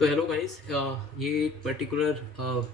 तो hello guys, ये एक पर्टिकुलर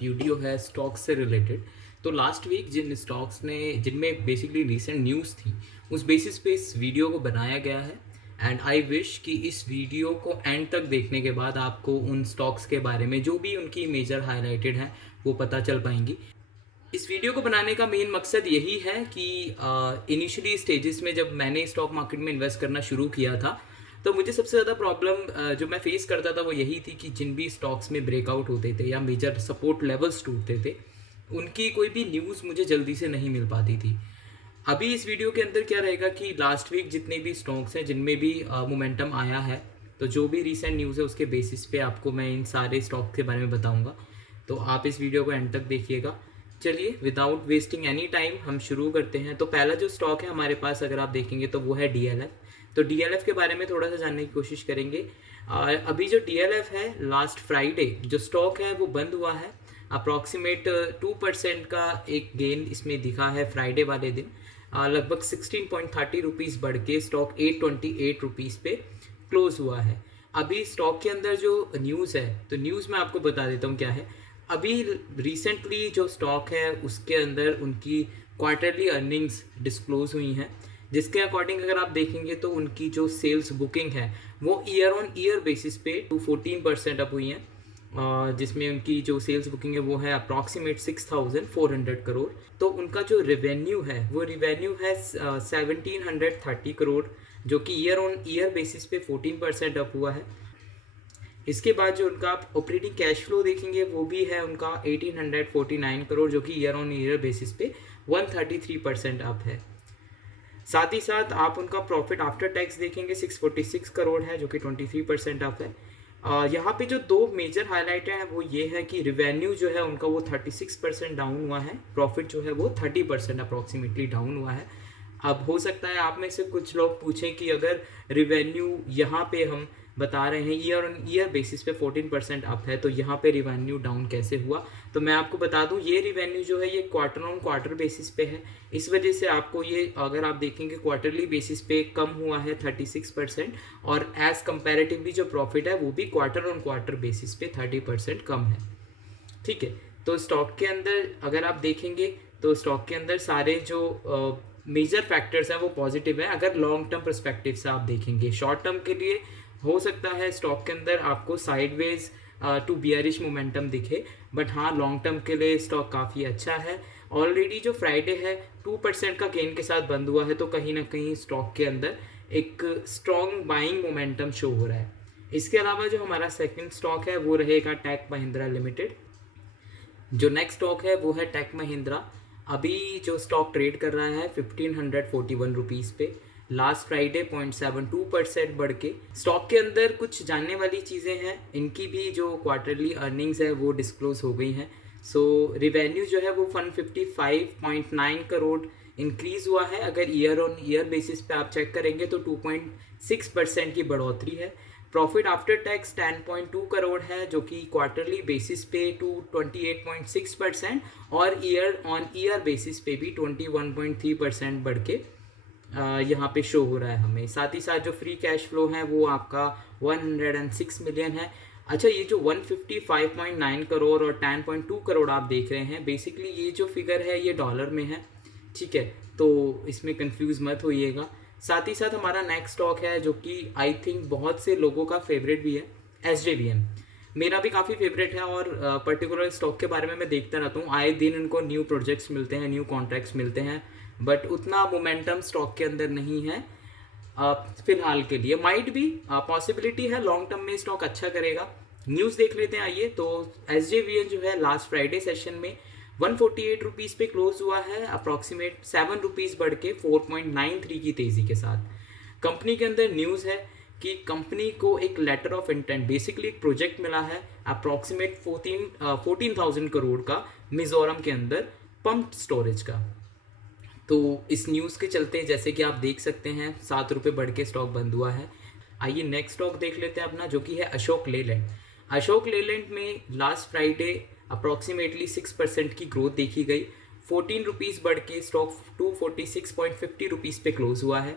वीडियो है स्टॉक्स से रिलेटेड। तो लास्ट वीक जिन स्टॉक्स ने जिनमें बेसिकली रीसेंट न्यूज़ थी, उस बेसिस पे इस वीडियो को बनाया गया है। एंड आई विश कि इस वीडियो को एंड तक देखने के बाद आपको उन स्टॉक्स के बारे में जो भी उनकी मेजर हाईलाइटेड हैं वो पता चल पाएंगी। इस वीडियो को बनाने का मेन मकसद यही है कि इनिशियली स्टेजेस में जब मैंने स्टॉक मार्केट में इन्वेस्ट करना शुरू किया था, तो मुझे सबसे ज़्यादा प्रॉब्लम जो मैं फेस करता था वो यही थी कि जिन भी स्टॉक्स में ब्रेकआउट होते थे या मेजर सपोर्ट लेवल्स टूटते थे, उनकी कोई भी न्यूज़ मुझे जल्दी से नहीं मिल पाती थी। अभी इस वीडियो के अंदर क्या रहेगा कि लास्ट वीक जितने भी स्टॉक्स हैं जिनमें भी मोमेंटम आया है, तो जो भी रीसेंट न्यूज़ है उसके बेसिस पे आपको मैं इन सारे स्टॉक के बारे में बताऊंगा। तो आप इस वीडियो को एंड तक देखिएगा। चलिए विदाउट वेस्टिंग एनी टाइम हम शुरू करते हैं। तो पहला जो स्टॉक है हमारे पास अगर आप देखेंगे तो वो है डीएलएफ। तो डीएलएफ के बारे में थोड़ा सा जानने की कोशिश करेंगे। अभी जो डीएलएफ है, लास्ट फ्राइडे जो स्टॉक है वो बंद हुआ है। अप्रॉक्सीमेट 2% का एक गेन इसमें दिखा है फ्राइडे वाले दिन। लगभग 16.30 रुपीज़ बढ़ के स्टॉक 828 रुपीज़ पे क्लोज हुआ है। अभी स्टॉक के अंदर जो न्यूज़ है, तो न्यूज़ मैं आपको बता देता हूँ क्या है। अभी रिसेंटली जो स्टॉक है उसके अंदर उनकी क्वार्टरली अर्निंग्स डिस्क्लोज हुई हैं, जिसके अकॉर्डिंग अगर आप देखेंगे तो उनकी जो सेल्स बुकिंग है वो ईयर ऑन ईयर बेसिस पे 14% अप हुई हैं। जिसमें उनकी जो सेल्स बुकिंग है वो है अप्रॉक्सीमेट 6,400 करोड़। तो उनका जो रेवेन्यू है वो रेवेन्यू है 1,730 करोड़, जो कि ईयर ऑन ईयर बेसिस पे 14% अप हुआ है। इसके बाद जो उनका आप ऑपरेटिंग कैश फ्लो देखेंगे वो भी है उनका 1,849 करोड़, जो कि ईयर ऑन ईयर बेसिस पे 133% अप है। साथ ही साथ आप उनका प्रॉफिट आफ्टर टैक्स देखेंगे 646 करोड़ है, जो कि 23% अप है। यहाँ पे जो दो मेजर हाईलाइट हैं वो ये है कि रिवेन्यू जो है उनका वो 36% डाउन हुआ है, प्रॉफिट जो है वो 30% अप्रॉक्सीमेटली डाउन हुआ है। अब हो सकता है आप में से कुछ लोग पूछें कि अगर रिवेन्यू यहाँ पे हम बता रहे हैं ईयर ऑन ईयर बेसिस पे 14% अप है, तो यहाँ पे रिवेन्यू डाउन कैसे हुआ। तो मैं आपको बता दूं ये रिवेन्यू जो है ये क्वार्टर ऑन क्वार्टर बेसिस पे है। इस वजह से आपको ये अगर आप देखेंगे क्वार्टरली बेसिस पे कम हुआ है 36%, और एज कंपैरेटिवली जो प्रॉफिट है वो भी क्वार्टर ऑन क्वार्टर बेसिस पे 30% कम है। ठीक है, तो स्टॉक के अंदर अगर आप देखेंगे तो स्टॉक के अंदर सारे जो मेजर फैक्टर्स हैं वो पॉजिटिव है। अगर लॉन्ग टर्म परस्पेक्टिव से आप देखेंगे, शॉर्ट टर्म के लिए हो सकता है स्टॉक के अंदर आपको साइडवेज टू बियरिश मोमेंटम दिखे, बट हाँ लॉन्ग टर्म के लिए स्टॉक काफ़ी अच्छा है। ऑलरेडी जो फ्राइडे है 2% का गेन के साथ बंद हुआ है, तो कहीं ना कहीं स्टॉक के अंदर एक स्ट्रॉन्ग बाइंग मोमेंटम शो हो रहा है। इसके अलावा जो हमारा सेकंड स्टॉक है वो रहेगा टेक महिंद्रा लिमिटेड। जो नेक्स्ट स्टॉक है वो है टेक महिंद्रा। अभी जो स्टॉक ट्रेड कर रहा है 1,541 रुपीज़ पे, लास्ट फ्राइडे 0.72% बढ़ के। स्टॉक के अंदर कुछ जानने वाली चीज़ें हैं, इनकी भी जो क्वार्टरली अर्निंग्स है वो डिस्क्लोज हो गई हैं। सो रिवेन्यू जो है वो 155.9 करोड़ इंक्रीज़ हुआ है। अगर ईयर ऑन ईयर बेसिस पे आप चेक करेंगे तो 2.6% की बढ़ोतरी है। प्रॉफिट आफ्टर टैक्स 10.2 करोड़ है, जो कि क्वार्टरली बेसिस पे 28.6% और ईयर ऑन ईयर बेसिस पे भी 21.3% बढ़ के यहाँ पे शो हो रहा है हमें। साथ ही साथ जो फ्री कैश फ्लो है वो आपका 106 मिलियन है। अच्छा, ये जो 155.9 करोड़ और 10.2 करोड़ आप देख रहे हैं, बेसिकली ये जो फिगर है ये डॉलर में है। ठीक है, तो इसमें कंफ्यूज मत होइएगा। साथ ही साथ हमारा नेक्स्ट स्टॉक है जो कि आई थिंक बहुत से लोगों का फेवरेट भी है, SJVN। मेरा भी काफ़ी फेवरेट है, और पर्टिकुलर स्टॉक के बारे में मैं देखता रहता हूँ। आए दिन इनको न्यू प्रोजेक्ट्स मिलते हैं, न्यू कॉन्ट्रैक्ट्स मिलते हैं, बट उतना मोमेंटम स्टॉक के अंदर नहीं है फिलहाल के लिए। माइट भी पॉसिबिलिटी है लॉन्ग टर्म में स्टॉक अच्छा करेगा। न्यूज़ देख लेते हैं आइए। तो SJVN जो है लास्ट फ्राइडे सेशन में 148 रुपीज़ पे क्लोज हुआ है, अप्रॉक्सीमेट 7 रुपीज़ बढ़ के 4.93 की तेज़ी के साथ। कंपनी के अंदर न्यूज़ है कि कंपनी को एक लेटर ऑफ इंटेंट, बेसिकली एक प्रोजेक्ट मिला है अप्रॉक्सीमेट 14,000 करोड़ का मिजोरम के अंदर पंप स्टोरेज का। तो इस न्यूज़ के चलते जैसे कि आप देख सकते हैं 7 रुपये बढ़ के स्टॉक बंद हुआ है। आइए नेक्स्ट स्टॉक देख लेते हैं अपना, जो कि है अशोक लेलैंड। अशोक लेलैंड में लास्ट फ्राइडे अप्रॉक्सीमेटली 6% की ग्रोथ देखी गई। 14 रुपीज़ बढ़ के स्टॉक 246.50 रुपीज़ पे क्लोज हुआ है।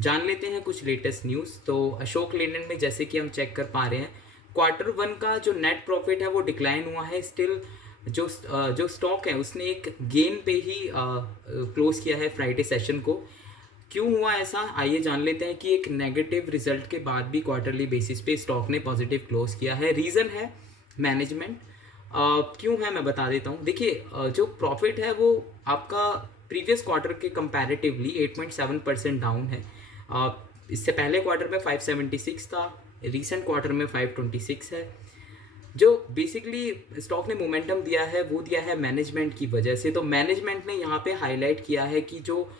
जान लेते हैं कुछ लेटेस्ट न्यूज़। तो अशोक लेलैंड में जैसे कि हम चेक कर पा रहे हैं क्वार्टर वन का जो नेट प्रॉफिट है वो डिक्लाइन हुआ है स्टिल। जो स्टॉक है उसने एक गेन पे ही क्लोज किया है फ्राइडे सेशन को। क्यों हुआ ऐसा, आइए जान लेते हैं कि एक नेगेटिव रिजल्ट के बाद भी क्वार्टरली बेसिस पे स्टॉक ने पॉजिटिव क्लोज किया है। रीज़न है मैनेजमेंट। क्यों है मैं बता देता हूँ। देखिए जो प्रॉफिट है वो आपका प्रीवियस क्वार्टर के कंपैरेटिवली 8.7% डाउन है। इससे पहले क्वार्टर में 576 था, रीसेंट क्वार्टर में 526 है। जो बेसिकली स्टॉक ने मोमेंटम दिया है वो दिया है मैनेजमेंट की वजह से। तो मैनेजमेंट ने यहाँ पे हाईलाइट किया है कि जो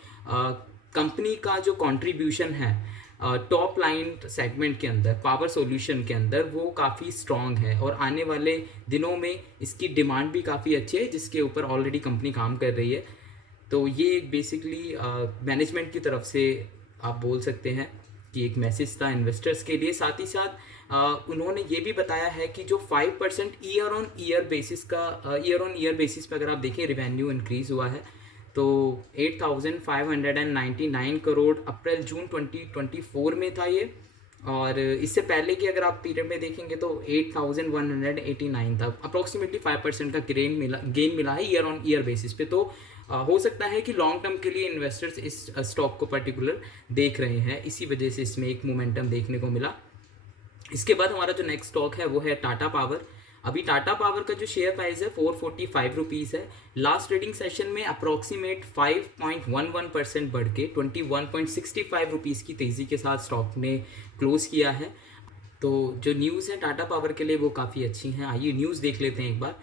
कंपनी का जो कंट्रीब्यूशन है टॉप लाइन सेगमेंट के अंदर, पावर सॉल्यूशन के अंदर, वो काफ़ी स्ट्रॉन्ग है और आने वाले दिनों में इसकी डिमांड भी काफ़ी अच्छी है जिसके ऊपर ऑलरेडी कंपनी काम कर रही है। तो ये बेसिकली मैनेजमेंट की तरफ से आप बोल सकते हैं कि एक मैसेज था इन्वेस्टर्स के लिए। साथ ही साथ उन्होंने ये भी बताया है कि जो 5% ईयर ऑन ईयर बेसिस पे अगर आप देखें रेवेन्यू इंक्रीज़ हुआ है तो 8,599 करोड़ अप्रैल जून 2024 में था ये, और इससे पहले की अगर आप पीरियड में देखेंगे तो 8,189 था। अप्रॉक्सीमेटली 5% का गेन मिला है ईयर ऑन ईयर बेसिस पे। तो हो सकता है कि लॉन्ग टर्म के लिए इन्वेस्टर्स इस स्टॉक को पर्टिकुलर देख रहे हैं, इसी वजह से इसमें एक मोमेंटम देखने को मिला। इसके बाद हमारा जो नेक्स्ट स्टॉक है वो है टाटा पावर। अभी टाटा पावर का जो शेयर प्राइस है 445 रुपीज़ है। लास्ट ट्रेडिंग सेशन में अप्रॉक्सीमेट 5.11% बढ़ के 21.65 रुपीज़ की तेज़ी के साथ स्टॉक ने क्लोज किया है। तो जो न्यूज़ है टाटा पावर के लिए वो काफ़ी अच्छी हैं। आइए न्यूज़ देख लेते हैं एक बार।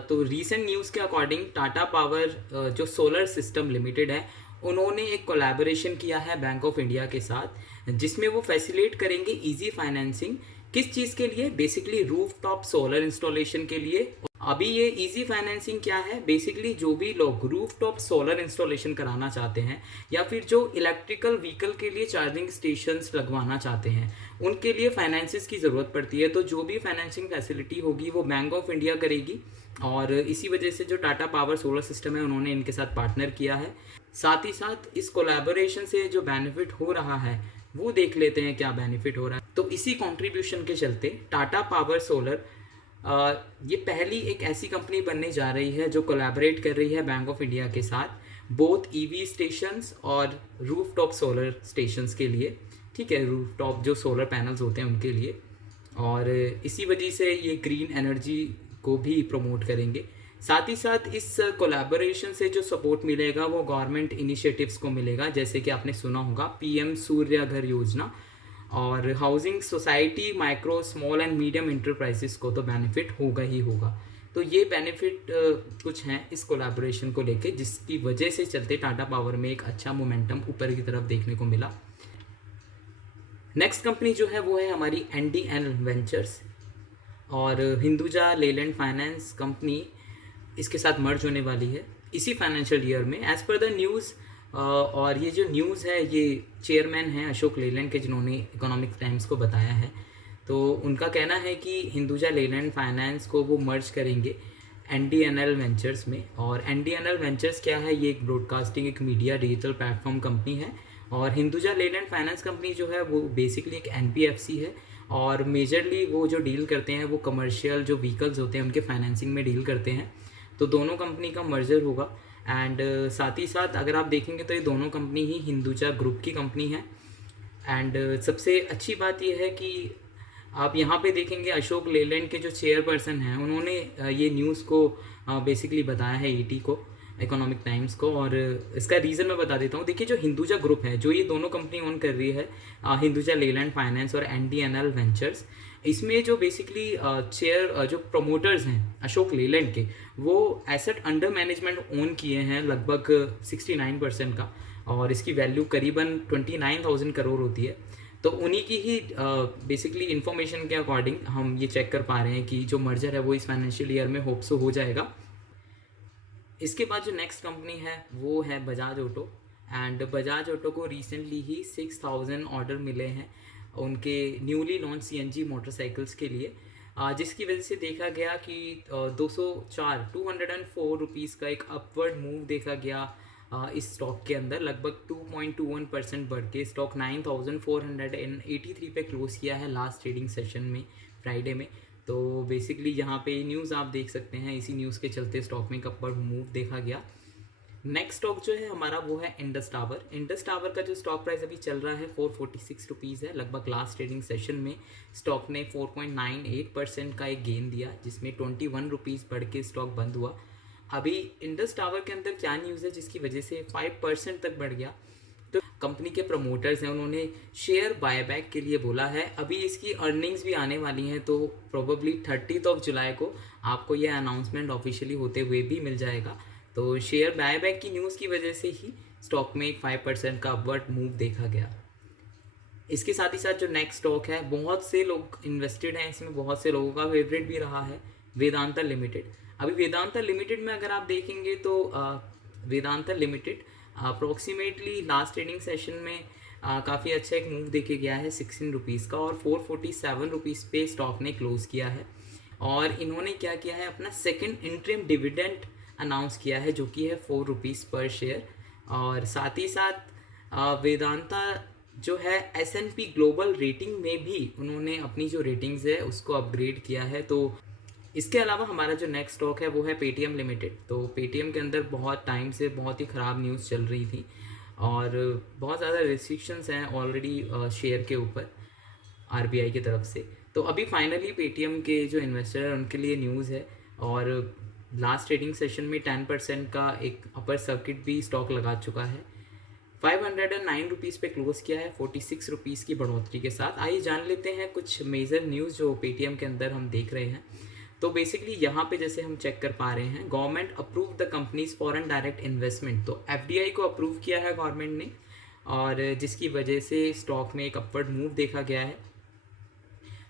तो रीसेंट न्यूज़ के अकॉर्डिंग टाटा पावर जो सोलर सिस्टम लिमिटेड है उन्होंने एक कोलैबोरेशन किया है बैंक ऑफ इंडिया के साथ, जिसमें वो फैसिलिटेट करेंगे इजी फाइनेंसिंग। किस चीज़ के लिए? बेसिकली रूफटॉप सोलर इंस्टॉलेशन के लिए। अभी ये इजी फाइनेंसिंग क्या है, बेसिकली जो भी लोग रूफटॉप सोलर इंस्टॉलेशन कराना चाहते हैं या फिर जो इलेक्ट्रिकल व्हीकल के लिए चार्जिंग स्टेशंस लगवाना चाहते हैं उनके लिए फाइनेंसिस की ज़रूरत पड़ती है। तो जो भी फाइनेंसिंग फैसिलिटी होगी वो बैंक ऑफ इंडिया करेगी, और इसी वजह से जो टाटा पावर सोलर सिस्टम है उन्होंने इनके साथ पार्टनर किया है। साथ ही साथ इस कोलैबोरेशन से जो बेनिफिट हो रहा है वो देख लेते हैं क्या बेनिफिट हो रहा है। तो इसी कंट्रीब्यूशन के चलते टाटा पावर सोलर ये पहली एक ऐसी कंपनी बनने जा रही है जो कोलैबोरेट कर रही है बैंक ऑफ इंडिया के साथ बोथ ईवी स्टेशंस और रूफटॉप सोलर स्टेशंस के लिए। ठीक है, रूफटॉप जो सोलर पैनल्स होते हैं उनके लिए, और इसी वजह से ये ग्रीन एनर्जी को भी प्रमोट करेंगे। साथ ही साथ इस कोलैबोरेशन से जो सपोर्ट मिलेगा वो गवर्नमेंट इनिशिएटिव्स को मिलेगा, जैसे कि आपने सुना होगा पीएम सूर्य घर योजना, और housing society, micro small and medium enterprises को तो बेनिफिट होगा ही होगा। तो ये बेनिफिट कुछ हैं इस कोलैबोरेशन को लेके, जिसकी वजह से चलते टाटा पावर में एक अच्छा मोमेंटम ऊपर की तरफ देखने को मिला। नेक्स्ट कंपनी जो है वो है हमारी एनडीएनएल वेंचर्स, और हिंदुजा लेलैंड फाइनेंस कंपनी इसके साथ मर्ज होने वाली है इसी फाइनेंशियल ईयर में एज़ पर द न्यूज़। और ये जो न्यूज़ है ये चेयरमैन हैं अशोक लेलैंड के, जिन्होंने इकोनॉमिक टाइम्स को बताया है। तो उनका कहना है कि हिंदुजा लेलैंड फाइनेंस को वो मर्ज करेंगे एनडीएनएल वेंचर्स में। और एनडीएनएल वेंचर्स क्या है, ये एक ब्रॉडकास्टिंग, एक मीडिया डिजिटल प्लेटफॉर्म कंपनी है। और हिंदुजा लेलैंड फाइनेंस कंपनी जो है वो बेसिकली एक एनबीएफसी है, और मेजरली वो जो डील करते हैं वो कमर्शियल जो व्हीकल्स होते हैं उनके फाइनेंसिंग में डील करते हैं। तो दोनों कंपनी का मर्जर होगा। एंड साथ ही साथ अगर आप देखेंगे तो ये दोनों कंपनी ही हिंदुजा ग्रुप की कंपनी है। एंड सबसे अच्छी बात यह है कि आप यहाँ पे देखेंगे अशोक लेलैंड के जो चेयरपर्सन हैं उन्होंने ये न्यूज़ को बेसिकली बताया है ईटी को, इकोनॉमिक टाइम्स को। और इसका रीज़न मैं बता देता हूँ। देखिए जो हिंदुजा ग्रुप है, जो ये दोनों कंपनी ओन कर रही है, हिंदुजा लेलैंड फाइनेंस और एनडीएनएल वेंचर्स, इसमें जो बेसिकली जो प्रमोटर्स हैं अशोक लेलैंड के, वो एसेट अंडर मैनेजमेंट ओन किए हैं लगभग 69% का, और इसकी वैल्यू करीबन 29,000 करोड़ होती है। तो उन्हीं की ही बेसिकली इन्फॉर्मेशन के अकॉर्डिंग हम ये चेक कर पा रहे हैं कि जो मर्जर है वो इस फाइनेंशियल ईयर में होप सो हो जाएगा। इसके बाद जो नेक्स्ट कंपनी है वो है Bajaj auto. And Bajaj auto को रिसेंटली ही 6,000 ऑर्डर मिले हैं उनके न्यूली लॉन्च सीएनजी मोटरसाइकिल्स के लिए, जिसकी वजह से देखा गया कि 204 रुपीज़ का एक अपवर्ड मूव देखा गया इस स्टॉक के अंदर। लगभग 2.21% बढ़ के स्टॉक 9,483 पे क्लोज किया है लास्ट ट्रेडिंग सेशन में फ्राइडे में। तो बेसिकली यहाँ पे न्यूज़ आप देख सकते हैं, इसी न्यूज़ के चलते स्टॉक में एक अपवर्ड मूव देखा गया। नेक्स्ट स्टॉक जो है हमारा वो है इंडस टावर। इंडस टावर का जो स्टॉक प्राइस अभी चल रहा है 446 रुपीज़ है। लगभग लास्ट ट्रेडिंग सेशन में स्टॉक ने 4.98% का एक गेन दिया, जिसमें 21 रुपीज़ बढ़ के स्टॉक बंद हुआ। अभी इंडस टावर के अंदर क्या न्यूज़ है जिसकी वजह से 5% तक बढ़ गया, तो कंपनी के प्रमोटर्स हैं उन्होंने शेयर बायबैक के लिए बोला है। अभी इसकी अर्निंग्स भी आने वाली हैं, तो प्रोबेबली 30 जुलाई को आपको यह अनाउंसमेंट ऑफिशियली होते हुए भी मिल जाएगा। तो शेयर बायबैक की न्यूज़ की वजह से ही स्टॉक में 5% का अपवर्ड मूव देखा गया। इसके साथ ही साथ जो नेक्स्ट स्टॉक है, बहुत से लोग इन्वेस्टेड हैं इसमें, बहुत से लोगों का फेवरेट भी रहा है, वेदांता लिमिटेड। अभी वेदांता लिमिटेड में अगर आप देखेंगे तो Vedanta limited approximately last trading session में काफ़ी अच्छा एक मूव देखे गया है 16 रुपीज़ का, और 447 रुपीज़ पे स्टॉक ने क्लोज़ किया है। और इन्होंने क्या किया है, अपना सेकंड इंटरिम डिविडेंड अनाउंस किया है जो कि है 4 रुपीज़ पर शेयर। और साथ ही साथ वेदांता जो है S&P ग्लोबल रेटिंग में भी उन्होंने अपनी जो रेटिंग्स है उसको अपग्रेड किया है। तो इसके अलावा हमारा जो नेक्स्ट स्टॉक है वो है पेटीएम लिमिटेड। तो पेटीएम के अंदर बहुत टाइम से बहुत ही ख़राब न्यूज़ चल रही थी और बहुत ज़्यादा रिस्ट्रिक्शंस हैं ऑलरेडी शेयर के ऊपर RBI की तरफ से। तो अभी फाइनली पेटीएम के जो इन्वेस्टर हैं उनके लिए न्यूज़ है, और लास्ट ट्रेडिंग सेशन में 10% का एक अपर सर्किट भी स्टॉक लगा चुका है। 509 रुपीज़ पे क्लोज किया है 46 रुपीज़ की बढ़ोतरी के साथ। आइए जान लेते हैं कुछ मेजर न्यूज़ जो पेटीएम के अंदर हम देख रहे हैं। तो बेसिकली यहाँ पे जैसे हम चेक कर पा रहे हैं, government approve the companies foreign direct investment. तो FDI को अप्रूव किया है गवर्नमेंट ने, और जिसकी वजह से स्टॉक में एक अपवर्ड मूव देखा गया है।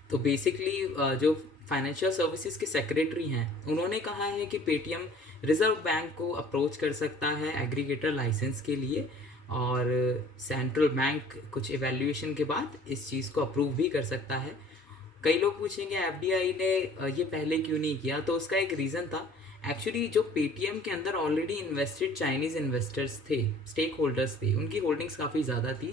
तो बेसिकली जो फाइनेंशियल सर्विसेज के सेक्रेटरी हैं उन्होंने कहा है कि पेटीएम रिजर्व बैंक को अप्रोच कर सकता है एग्रीगेटर लाइसेंस के लिए, और सेंट्रल बैंक कुछ इवैल्यूएशन के बाद इस चीज़ को अप्रूव भी कर सकता है। कई लोग पूछेंगे FDI ने ये पहले क्यों नहीं किया, तो उसका एक रीज़न था। एक्चुअली जो पेटीएम के अंदर ऑलरेडी इन्वेस्टेड चाइनीज़ इन्वेस्टर्स थे, स्टेक होल्डर्स थे, उनकी होल्डिंग्स काफ़ी ज़्यादा थी,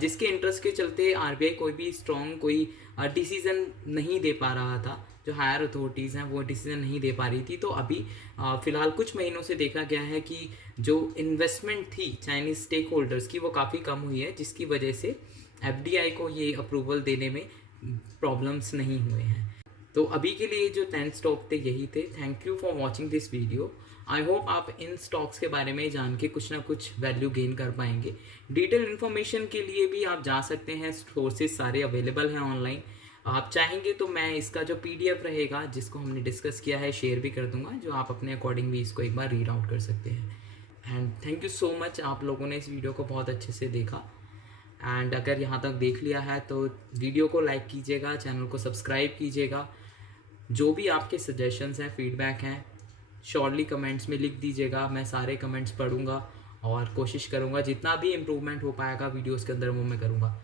जिसके इंटरेस्ट के चलते RBI कोई भी स्ट्रॉन्ग कोई डिसीज़न नहीं दे पा रहा था। जो हायर अथॉरिटीज़ हैं वो डिसीज़न नहीं दे पा रही थी। तो अभी फ़िलहाल कुछ महीनों से देखा गया है कि जो इन्वेस्टमेंट थी चाइनीज़ स्टेक होल्डर्स की वो काफ़ी कम हुई है, जिसकी वजह से FDI को ये अप्रूवल देने में प्रॉब्लम्स नहीं हुए हैं। तो अभी के लिए जो 10 स्टॉक थे यही थे। Thank you for watching this video. I hope आप इन स्टॉक्स के बारे में जान के कुछ ना कुछ वैल्यू गेन कर पाएंगे। डिटेल इन्फॉर्मेशन के लिए भी आप जा सकते हैं, सोर्सेज सारे अवेलेबल हैं ऑनलाइन। आप चाहेंगे तो मैं इसका जो PDF रहेगा जिसको हमने डिस्कस किया है शेयर भी कर दूंगा, जो आप अपने अकॉर्डिंग भी इसको एक बार रीड आउट कर सकते हैं। And thank you so much, आप लोगों ने इस वीडियो को बहुत अच्छे से देखा। एंड अगर यहाँ तक देख लिया है तो वीडियो को लाइक कीजिएगा, चैनल को सब्सक्राइब कीजिएगा। जो भी आपके सजेशंस हैं, फीडबैक हैं, शॉर्टली कमेंट्स में लिख दीजिएगा। मैं सारे कमेंट्स पढ़ूंगा और कोशिश करूंगा जितना भी इम्प्रूवमेंट हो पाएगा वीडियोस के अंदर वो मैं करूंगा।